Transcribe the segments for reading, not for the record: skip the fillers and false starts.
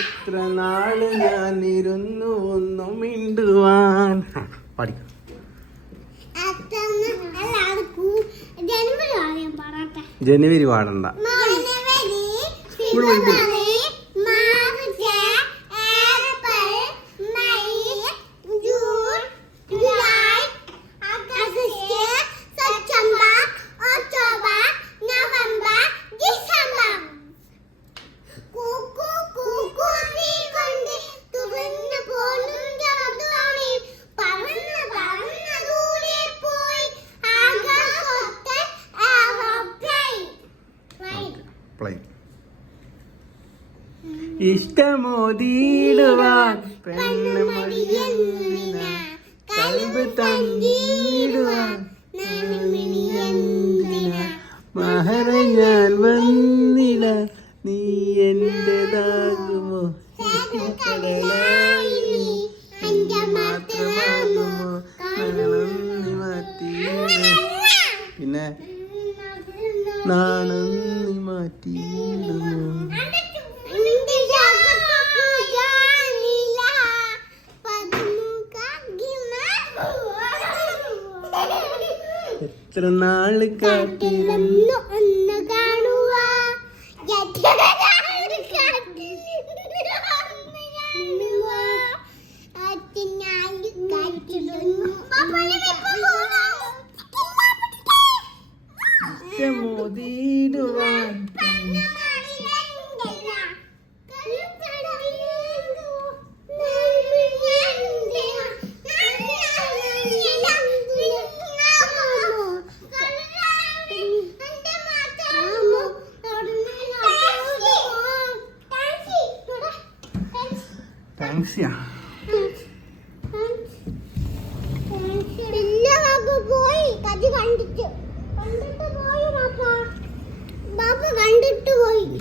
ഇത്ര നാള് ഞാൻ ഇരുന്നു ഒന്നും മിണ്ടുവാൻ. പഠിക്കും. ജനുവരി പാടണ്ട. ഇഷ്ടമോതിടുവാൻ പെണ്ണ് മടിയെന്തിന കൽബ് തന്നിടുവാൻ മഹറ ഞാൻ വന്നിട നീ എന്റേതാകുമോ മാത്രമാകുമോ പിന്നെ നാണം നീ മാറ്റിയിടുമോ. എത്ര നാള് കാത്തിരുന്നു ഒന്ന് കാണുക. മോദിടുവാൻ താങ്ക്സിയാ.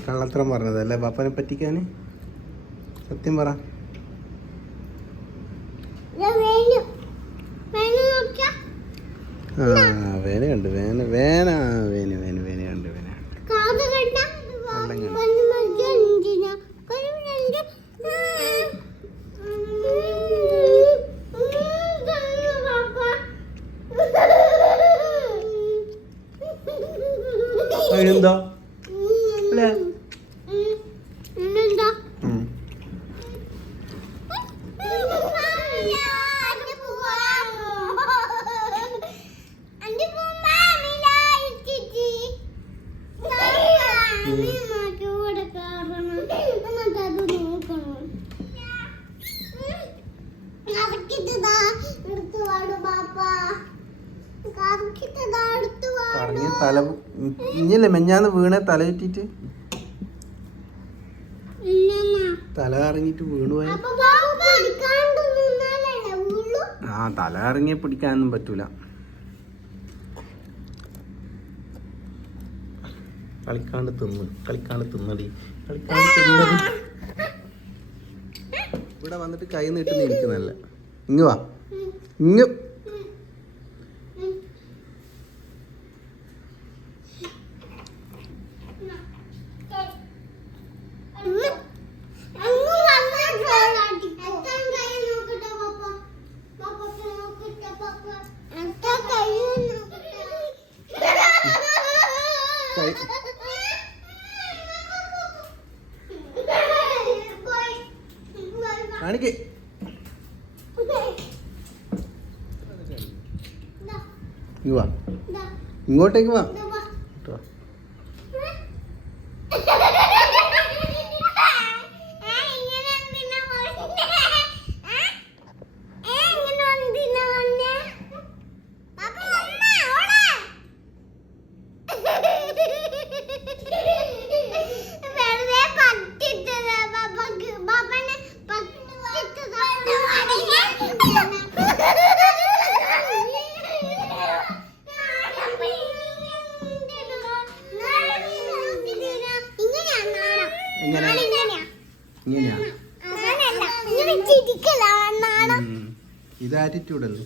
കള്ളത്തരം പറഞ്ഞതല്ലേ ബാപ്പനെ പറ്റിക്കാന്? സത്യം പറ. വേനയുണ്ട് വേന വേന വേന വേന വേനയുണ്ട് വേന. എന്താ അല്ലേ? കറങ്ങി തല ഇഞ്ഞല്ലേ മെഞ്ഞാന്ന് വീണേ തല ചുറ്റിട്ട് തല കറങ്ങിട്ട് വീണുപോയ. ആ തല കറങ്ങി പിടിക്കാനൊന്നും പറ്റൂല. കളിക്കാണ്ട് തിന്നടി കളിക്കാണ്ട് തിന്നടി. ഇവിടെ വന്നിട്ട് കൈ നീട്ടുന്ന ഇരിക്കുന്നല്ല. ഇങ്ങ് വാ ഇങ്ങ്. കാണിക്കേ ഇങ്ങ് വാ ഇങ്ങോട്ടേക്ക് വാ. ഇത് ആറ്റിറ്റ്യൂഡ് അല്ലേ?